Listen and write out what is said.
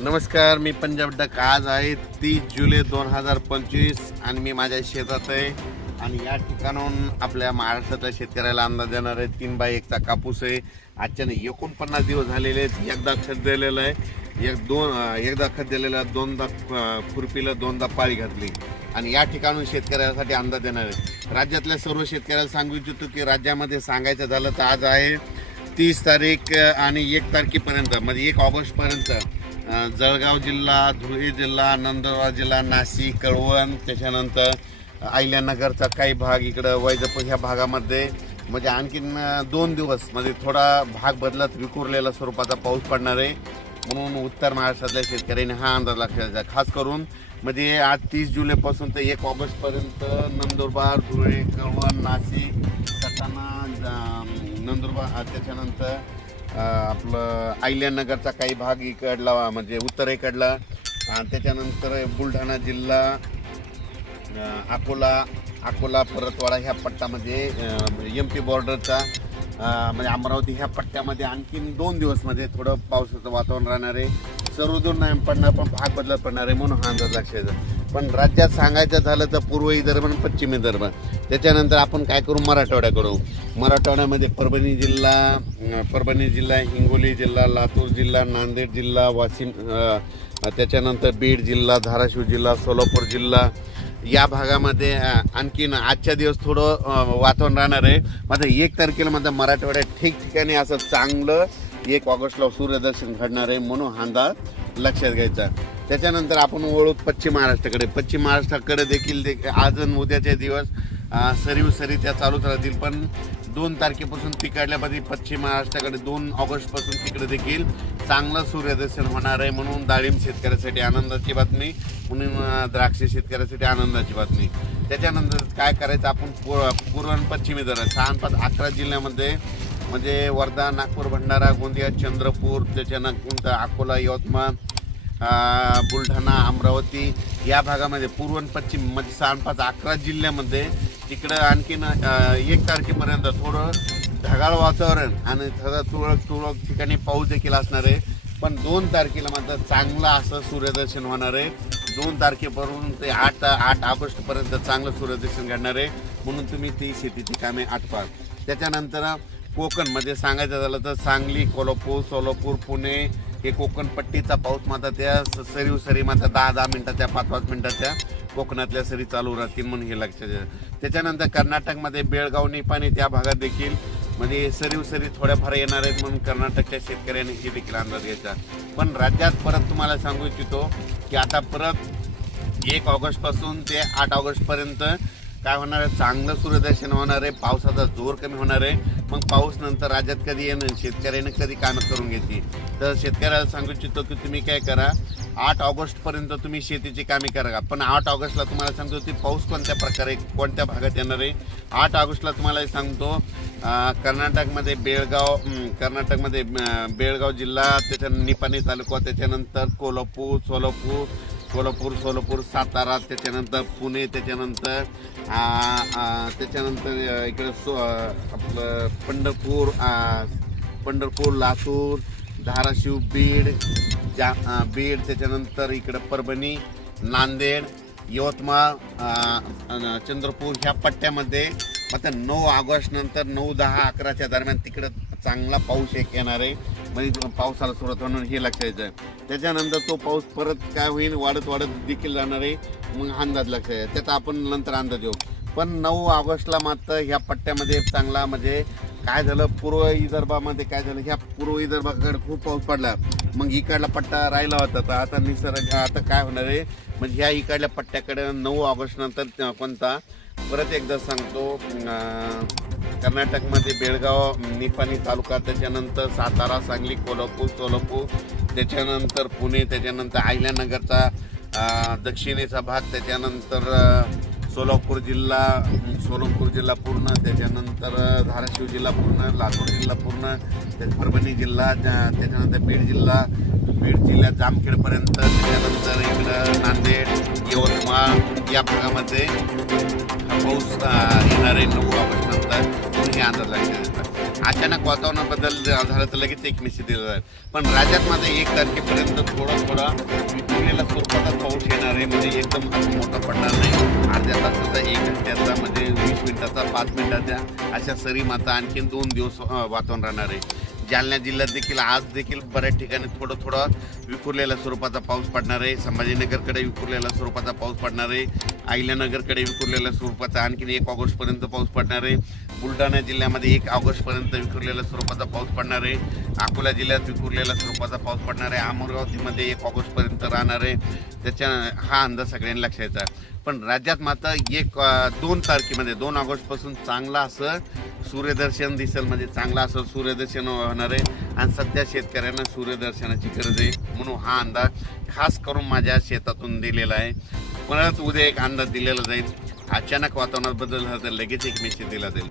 नमस्कार मी पंजाब डक. आज आहे तीस जुलै दोन हजार पंचवीस आणि मी माझ्या शेतात आहे. आणि या ठिकाणाहून आपल्या महाराष्ट्रातल्या शेतकऱ्याला अंदाज देणार आहे तीन बाय एकचा कापूस आहे. आजच्याने एकोणपन्नास दिवस झालेले आहेत. एकदा खत दिलेलं आहे. एक दोन एकदा खत दिलेलं आहे. दोनदा खुरपीला दोनदा पाळी घातली. आणि या ठिकाणून शेतकऱ्यासाठी अंदाज देणार आहे. राज्यातल्या सर्व शेतकऱ्याला सांगू इच्छितो की राज्यामध्ये सांगायचं झालं तर आज आहे तीस तारीख आणि एक तारखेपर्यंत म्हणजे एक ऑगस्टपर्यंत. जळगाव जिल्हा धुळे जिल्हा नंदुरबार जिल्हा नाशिक कळवण त्याच्यानंतर अहिल्यानगरचा काही भाग इकडं वैजप ह्या भागामध्ये. म्हणजे आणखीन दोन दिवस म्हणजे थोडा भाग बदलत विखुरलेला स्वरूपाचा पाऊस पडणार आहे. म्हणून उत्तर महाराष्ट्रातल्या शेतकऱ्यांनी हा अंदाज लक्षात खास करून म्हणजे आज तीस जुलैपासून ते एक ऑगस्टपर्यंत नंदुरबार धुळे कळवण नाशिक सटाणा नंदुरबार त्याच्यानंतर आपलं अहिल्यानगरचा काही भाग इकडला म्हणजे उत्तरेकडला आणि त्याच्यानंतर बुलढाणा जिल्हा अकोला अकोला परतवाडा ह्या पट्ट्यामध्ये एम पी बॉर्डरचा म्हणजे अमरावती ह्या पट्ट्यामध्ये आणखीन दोन दिवसमध्ये म्हणजे थोडं पावसाचं वातावरण राहणार आहे सर्वदूर नाही पडणार पण भाग बदलत पडणार आहे म्हणून हा अंदाज लक्षात येतो. पण राज्यात सांगायचं झालं तर पूर्व विदर्भ आणि पश्चिम विदर्भ त्याच्यानंतर आपण काय करू? मराठवाड्याकडू मराठवाड्यामध्ये परभणी जिल्हा परभणी जिल्हा हिंगोली जिल्हा लातूर जिल्हा नांदेड जिल्हा वाशिम त्याच्यानंतर बीड जिल्हा धाराशिव जिल्हा सोलापूर जिल्हा. या भागामध्ये आणखीन आजच्या दिवस थोडं वातावरण राहणार आहे. मात्र एक तारखेला मात्र मराठवाड्यात ठिकठिकाणी असं चांगलं एक ऑगस्टला सूर्यदर्शन घडणार आहे म्हणून हा अंदाज लक्षात घ्यायचा. त्याच्यानंतर आपण वळू पश्चिम महाराष्ट्राकडे. पश्चिम महाराष्ट्राकडे देखील दे आज आणि उद्याचे दिवस सरीव सरी त्या चालूच राहतील. पण दोन तारखेपासून तिकडल्यामध्ये पश्चिम महाराष्ट्राकडे दोन ऑगस्टपासून तिकडे देखील चांगलं सूर्यदर्शन होणार आहे म्हणून डाळिंब शेतकऱ्यासाठी आनंदाची बातमी म्हणून द्राक्ष शेतकऱ्यासाठी आनंदाची बातमी. त्याच्यानंतर काय करायचं आपण पूर्व पूर्व आणि पश्चिमी दर. सहा पाच अकरा जिल्ह्यामध्ये म्हणजे वर्धा नागपूर भंडारा गोंदिया चंद्रपूर त्याच्यानंतर अकोला यवतमाळ बुलढाणा अमरावती या भागामध्ये पूर्व आणि पश्चिम म्हणजे सहा अकरा जिल्ह्यामध्ये तिकडं आणखीन एक तारखेपर्यंत थोडं ढगाळ वातावरण आणि थोडं तुरळक तुरळक ठिकाणी पाऊस देखील असणार आहे. पण दोन तारखेला मात्र चांगलं असं सूर्यदर्शन होणार आहे. दोन तारखेपासून ते आठ आठ ऑगस्टपर्यंत चांगलं सूर्यदर्शन घडणार आहे. म्हणून तुम्ही ती शेतीची कामे आटपाल. त्याच्यानंतर कोकणमध्ये म्हणजे सांगायचं झालं तर सांगली कोल्हापूर सोलापूर पुणे हे कोकण पट्टीचा पाऊस मात्र त्या सरी सरीव सरी मात्र दहा दहा मिनिटाच्या पाच पाच मिनिटाच्या कोकणातल्या सरी चालू राहतील म्हणून हे लक्षात येतं त्याच्यानंतर कर्नाटकमध्ये बेळगाव निपाणी त्या भागात देखील. म्हणजे सरीव सरी थोड्याफार येणार आहेत म्हणून कर्नाटकच्या शेतकऱ्यांनी हे देखील अंदाज घ्यायचा पण राज्यात परत तुम्हाला सांगू इच्छितो की आता परत एक ऑगस्टपासून ते आठ ऑगस्टपर्यंत काय होणार आहे? चांगलं सूर्यदर्शन होणार आहे पावसाचा जोर कमी होणार आहे. मग पाऊस नंतर राज्यात कधी येणं शेतकऱ्याने कधी कामं करून घेतली? तर शेतकऱ्याला सांगू इच्छितो की तुम्ही काय करा आठ ऑगस्टपर्यंत तुम्ही शेतीची कामे करा. पण आठ ऑगस्टला तुम्हाला सांगतो की पाऊस कोणत्या प्रकारे कोणत्या भागात येणार आहे? आठ ऑगस्टला तुम्हाला हे सांगतो कर्नाटकमध्ये बेळगाव कर्नाटकमध्ये बेळगाव जिल्हा त्याच्या निपाणी तालुका त्याच्यानंतर कोल्हापूर सोलापूर कोल्हापूर सोलापूर सातारा त्याच्यानंतर पुणे त्याच्यानंतर त्याच्यानंतर इकडं सो आपलं पंढरपूर पंढरपूर लातूर धाराशिव बीड जा बीड त्याच्यानंतर इकडं परभणी नांदेड यवतमाळ चंद्रपूर ह्या पट्ट्यामध्ये आता नऊ ऑगस्टनंतर नऊ दहा अकराच्या दरम्यान तिकडं चांगला पाऊस एक येणार आहे. म्हणजे पावसाला सुरुवात होणार हे लक्षात यायचं आहे त्याच्यानंतर तो पाऊस परत काय होईल वाढत वाढत देखील जाणार आहे मग अंदाज लक्षात आहे त्याचा आपण नंतर अंदाज येऊ पण नऊ ऑगस्टला मात्र ह्या पट्ट्यामध्ये चांगला म्हणजे काय झालं पूर्व विदर्भामध्ये काय झालं ह्या पूर्व विदर्भाकडे खूप पाऊस पडला. मग इकडला पट्टा राहिला होता तर आता निसर्ग आता काय होणार आहे? म्हणजे ह्या इकडल्या पट्ट्याकडे नऊ ऑगस्ट नंतर कोणता परत एकदा सांगतो कर्नाटकमध्ये बेळगाव निपाणी तालुका त्याच्यानंतर सातारा सांगली कोल्हापूर सोलापूर त्याच्यानंतर पुणे त्याच्यानंतर अहिल्यानगरचा दक्षिणेचा भाग त्याच्यानंतर सोलापूर जिल्हा सोलापूर जिल्हा पूर्ण त्याच्यानंतर धाराशिव जिल्हा पूर्ण लातूर जिल्हा पूर्ण त्या परभणी जिल्हा त्या- त्याच्यानंतर बीड जिल्हा बीड जिल्ह्यात जामखेडपर्यंत त्याच्यानंतर इकडं नांदेड या भागामध्ये हा पाऊस अं, येणार आहे नऊ ऑगस्ट नंतर. हे अंदाज लक्षात अचानक वातावरणाबद्दल झालं तर लगेच एक मेसेज दिला जाईल पण राज्यात माझं एक तारखेपर्यंत थोडा थोडा विखुरलेला स्वरूपाचा पाऊस येणार आहे म्हणजे एकदम असं मोठा पडणार नाही. अर्ध्या तासाचा एक घंट्याचा म्हणजे वीस मिनिटाचा पाच मिनिटाचा अशा सरी माता आणखीन दोन दिवस वातावरण राहणार आहे. जालना जिल्ह्यात देखील आज देखील बऱ्याच ठिकाणी थोडं थोडं विखुरलेल्या स्वरूपाचा पाऊस पडणार आहे. संभाजीनगरकडे विखुरलेल्या स्वरूपाचा पाऊस पडणार आहे. अहिल्यानगरकडे विखुरलेल्या स्वरूपाचा आणखीन एक ऑगस्टपर्यंत पाऊस पडणार आहे. बुलढाणा जिल्ह्यामध्ये एक ऑगस्टपर्यंत विखुरलेल्या स्वरूपाचा पाऊस पडणार आहे. अकोला जिल्ह्यात विखुरलेल्या स्वरूपाचा पाऊस पडणार आहे. अमरावतीमध्ये एक ऑगस्टपर्यंत राहणार आहे. त्याच्या हा अंदाज सगळ्यांनी लक्षात पण राज्यात मात्र एक दोन तारखेमध्ये दोन ऑगस्टपासून चांगला असं सूर्यदर्शन दिसेल म्हणजे चांगला असं सूर्यदर्शन होणार आहे. आणि सध्या शेतकऱ्यांना सूर्यदर्शनाची गरज आहे. म्हणून हा अंदाज खास करून माझ्या शेतातून दिलेला आहे. परत उद्या एक अंदाज दिलेला जाईल. अचानक वातावरणात बदल झाला तर लगेच एक मेसेज दिला जाईल.